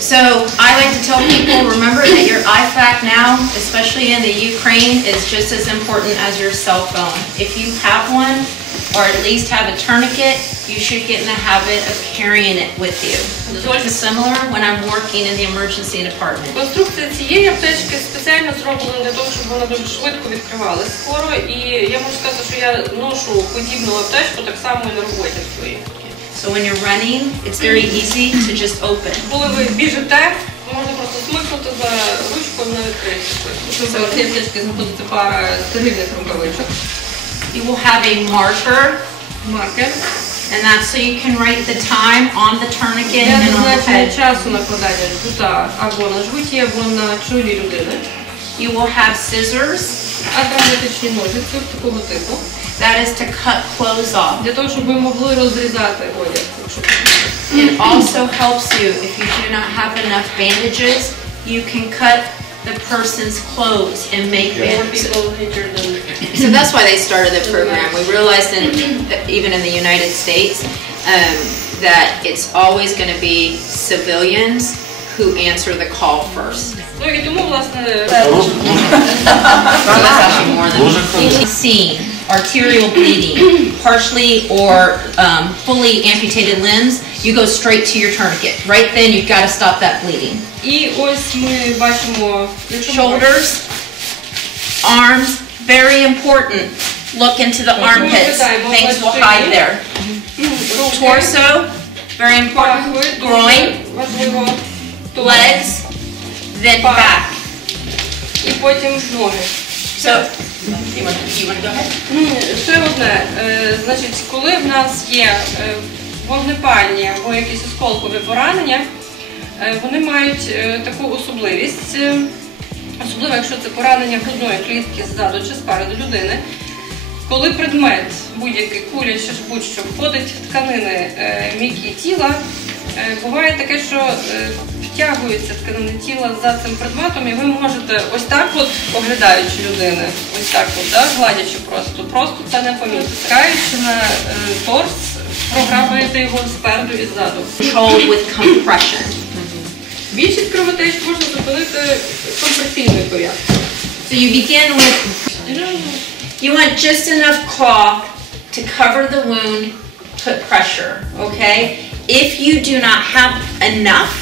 So I like to tell people, remember that your IFAC now, especially in the Ukraine, is just as important as your cell phone. If you have one, or at least have a tourniquet, you should get in the habit of carrying it with you. It's similar when I'm working in the emergency department. Конструкція цієї аптечки спеціально зроблена для того, щоб вона дуже швидко відкривалась скоро. І я можу сказати, що я ношу подібну аптечку так само і на роботі своїй. So when you're running, it's very easy to just open. Коли ви біжите, можна просто смикнути за ручку і вона відкриється. Тут в цій аптечці знаходиться пара стерильних рукавичок. You will have a marker, and that's so you can write the time on the tourniquet and on the head. Часу накладання жгута або на жгуті, або на чолі людини. You will have scissors. А травматичні ножиці такого типу. That is to cut clothes off. Для того, щоб ви могли розрізати одяг. It also helps you if you do not have enough bandages, you can cut the person's clothes and make bandages. So that's why they started the program. We realized even in the United States that it's always going to be civilians who answer the call first. Ну і тому, власне, that's actually more than seen arterial bleeding, partially or fully amputated limbs, you go straight to your tourniquet. Right then, you've got to stop that bleeding. І ось ми бачимо shoulders, arms, very important. Look into the armpits. Things will hide there. Torso, very important. Groin, legs, then back. І потім ноги. So, you want to go ahead? Ще одне, значить, коли в нас є вогнепальні або якісь осколкові поранення, вони мають таку особливість, особливо якщо це поранення грудної клітки ззаду чи спереду людини, коли предмет, будь-який куля чи будь-що входить в тканини м'які тіла, буває таке, що втягуються тканини тіла за цим предметом, і ви можете ось так от, оглядаючи людини, ось так от, да, гладячи просто це не помітити. Стикаючи на торс, програбуєте його спереду і ззаду. Control with compression. Більшість кровотеч можна зупинити компресійною порядкою. So you begin with, you want just enough cloth to cover the wound, put pressure, okay? If you do not have enough,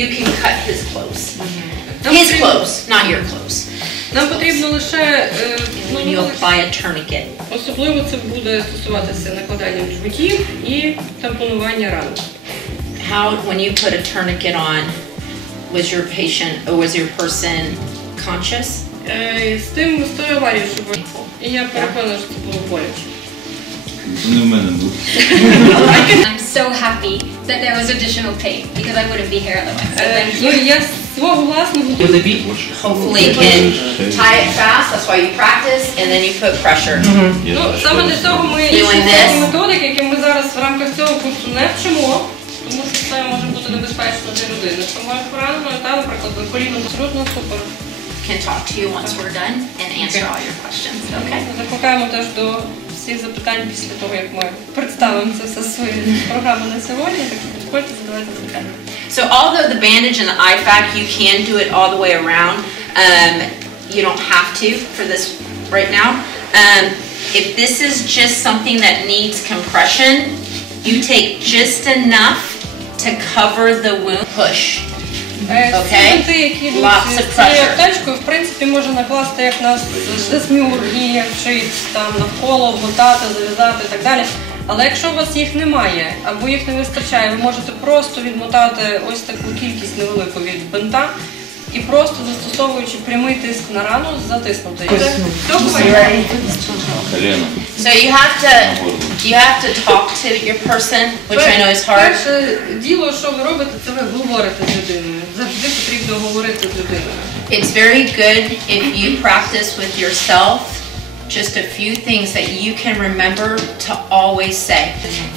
you can cut his clothes. His clothes, not your clothes. Нам потрібно лише When you apply a tourniquet. Особливо це буде стосуватися накладання жгутів і тампонування ран. How, when you put a tourniquet on, was your patient or was your person conscious? З тою аварією, що було. І я переконана, що це було боляче. Не в мене був. I'm so happy that there was additional pain because I wouldn't be here otherwise. Ну, я свого власного Hopefully you can tie it fast, that's why you practice, and then you put pressure. Ну, саме для цього ми інші методики, які ми зараз в рамках цього курсу не вчимо, тому що це може бути небезпечно для людини. Тому як поранено, та, наприклад, коліно абсолютно супер. Can talk to you once we're done and answer all your questions, okay? Закликаємо теж до всіх запитань після того, як ми представимо це все свої програми на сьогодні, так що підходьте, задавайте запитання. So although the bandage and the IFAC, you can do it all the way around, you don't have to for this right now. If this is just something that needs compression, you take just enough to cover the wound. Push. Ці які йдуть з цією аптечкою, в принципі, можна накласти як на смюрги, вшити там навколо, обмотати, зав'язати і так далі. Але якщо у вас їх немає, або їх не вистачає, ви можете просто відмотати ось таку кількість невелику від бинта і просто застосовуючи прямий тиск на рану, затиснути її. So you have to talk to your person, which I know is hard. Перше діло, що ви робите, це ви говорите з людиною. Завжди потрібно говорити з людиною. It's very good if you practice with yourself just a few things that you can remember to always say.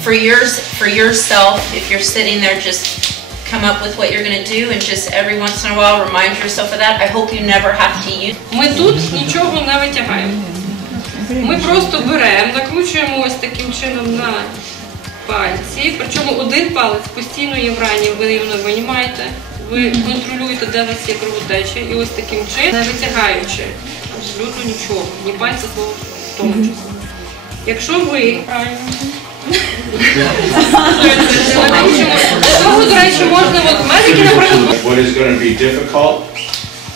For yourself, if you're sitting there, just come up with what you're going to do and just every once in a while remind yourself of that. I hope you never have to use. Ми тут нічого не витягаємо. Ми просто беремо, накручуємо ось таким чином на пальці, причому один палець постійно є в рані, ви його не винімаєте, ви контролюєте, де у вас є кровотеча, і ось таким чином, не витягаючи абсолютно нічого, ні пальця свого в тому числі. Якщо ви правильно цього, до речі, можна, от медики, наприклад. What is going to be difficult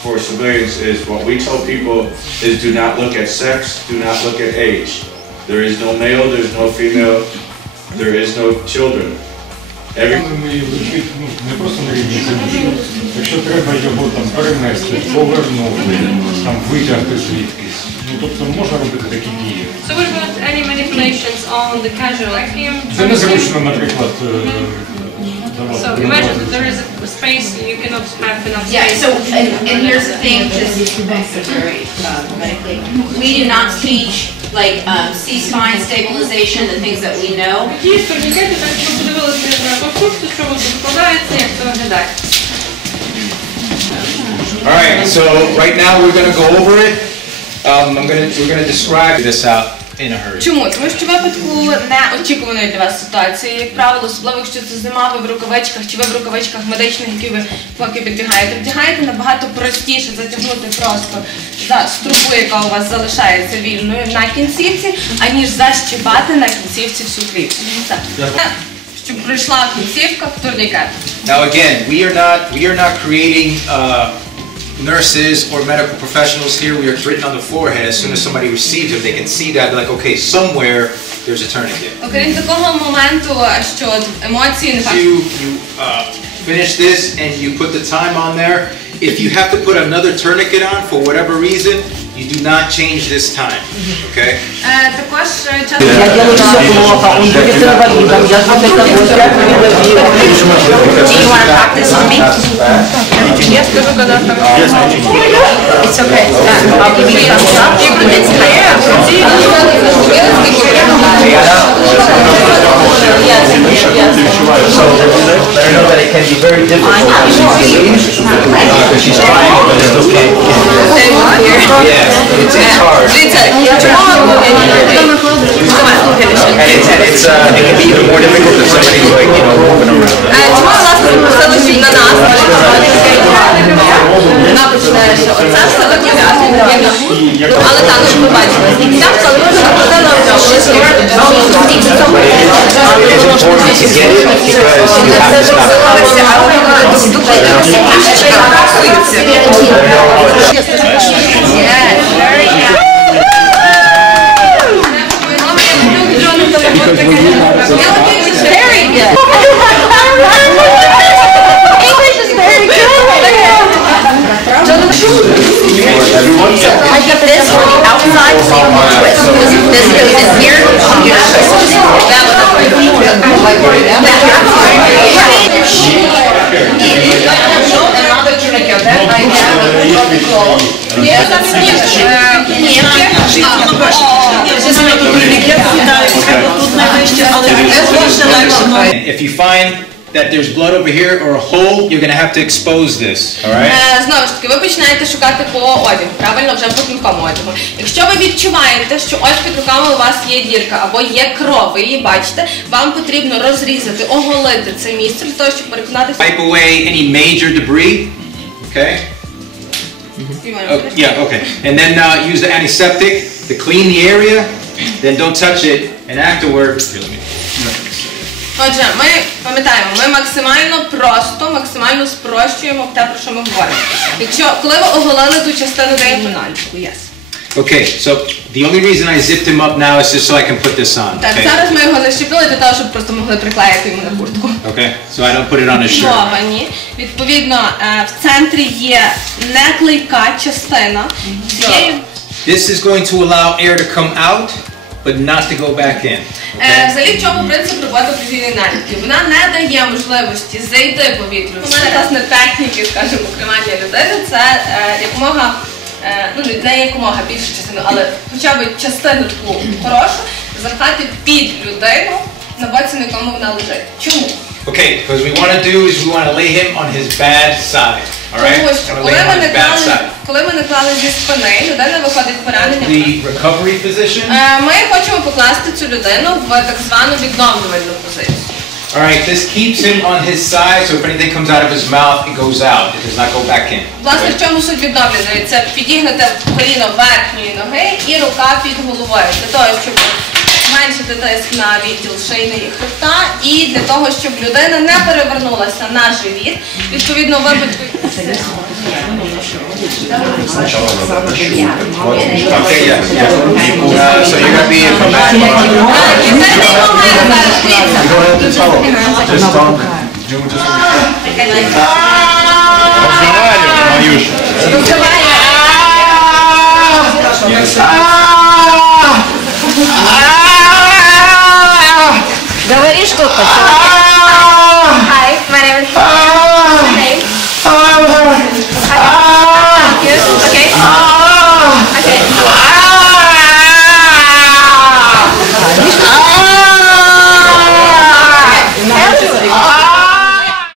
for civilians is what we tell people is do not look at sex, do not look at age. There is no male, there's no female, there is no children. Не просто на рівні землі. Якщо треба його там перенести, повернути, там витягти звідкись. Тобто можна робити такі дії. So what about any manipulations on the casualty? Це незручно, наприклад, So imagine that there is a space you cannot have enough space. Yeah, so, and here's the thing, just very medically, we do not teach like C-spine stabilization, the things that we know. Ті турнікети, так що подивилися на конструкцію, що воно складається, як це виглядає. All right, so right now we're going to go over it. We're going to describe this out in a hurry. Чому? Тому що в випадку неочікуваної для вас ситуації, як правило, особливо якщо це зима, ви в рукавичках чи ви в рукавичках медичних, які ви поки вдягаєте набагато простіше затягнути просто за струбу, яка у вас залишається вільною на кінцівці, аніж защіпати на кінцівці всю кліпсу. Щоб пройшла кінцівка в турнікет. Now again, we are not creating nurses or medical professionals here. We are written on the forehead. As soon as somebody receives it, they can see that, like, okay, somewhere there's a tourniquet. Окрім такого моменту, що емоції не You finish this and you put the time on there. If you have to put another tourniquet on for whatever reason, you do not change this time, okay? також часто... Я делаю все плохо, он будет инвалидом, я с тобой Я скажу, когда It's okay. I'll give you thumbs up. So I know that it can be very difficult because she's trying, but it still can't. Yeah, it's hard. And it can be even more difficult if somebody's like, you know, moving around. Чому, власне, запросили на нас? Вона починає, що оце все таке в'язано. Але так, щоб ви бачили. Там залишилося ходила I get this on the outside so you can twist. This is here, you If you find that there's blood over here or a hole, you're going to have to expose this, all right? Знову ж таки, ви починаєте шукати по одягу, правильно, вже по тонкому одягу. Якщо ви відчуваєте, що ось під руками у вас є дірка або є кров, ви її бачите, вам потрібно розрізати, оголити це місце для того, щоб переконатися. Wipe away any major debris, okay? Yeah, okay. And then use the antiseptic to clean the area. Then don't touch it. And afterwards, Отже, ми пам'ятаємо, ми максимально просто, максимально спрощуємо те, про що ми говоримо. Якщо, коли ви оголили ту частину, де є тональчику, yes. Okay, so the only reason I zipped him up now is just so I can put this on. Так, зараз ми його защепили для того, щоб просто могли приклеїти йому на куртку. Okay, so I don't put it on his shirt. Зовані. Відповідно, в центрі є неклейка частина. This is going to allow air to come out, but not to go back in. Взагалі, в чому принцип роботи професійної наліпки? Вона не дає можливості зайти повітрю. У мене, власне, техніки, скажімо, тримання людини, це якомога, ну не якомога більшу частину, але хоча б частину таку хорошу, запхати під людину на боці, на якому вона лежить. Чому? Okay, because we want to do is we want to lay him on his bad side. All right? Тому що I'm gonna lay him on his back side. коли ми наклали зі спини, людина виходить поранення. The recovery position. Ми хочемо покласти цю людину в так звану відновлювальну позицію. All right, this keeps him on his side, so if anything comes out of his mouth, it goes out. It does not go back in. Власне, в чому суть відновлювальної? Це підігнуте коліно верхньої ноги і рука під головою. Для того, щоб зменшити тиск на відділ шийної хребта і для того, щоб людина не перевернулася на живіт. Відповідно, випадку... Okay, yeah. So you're going to be in command. Just talk. Говори что-то.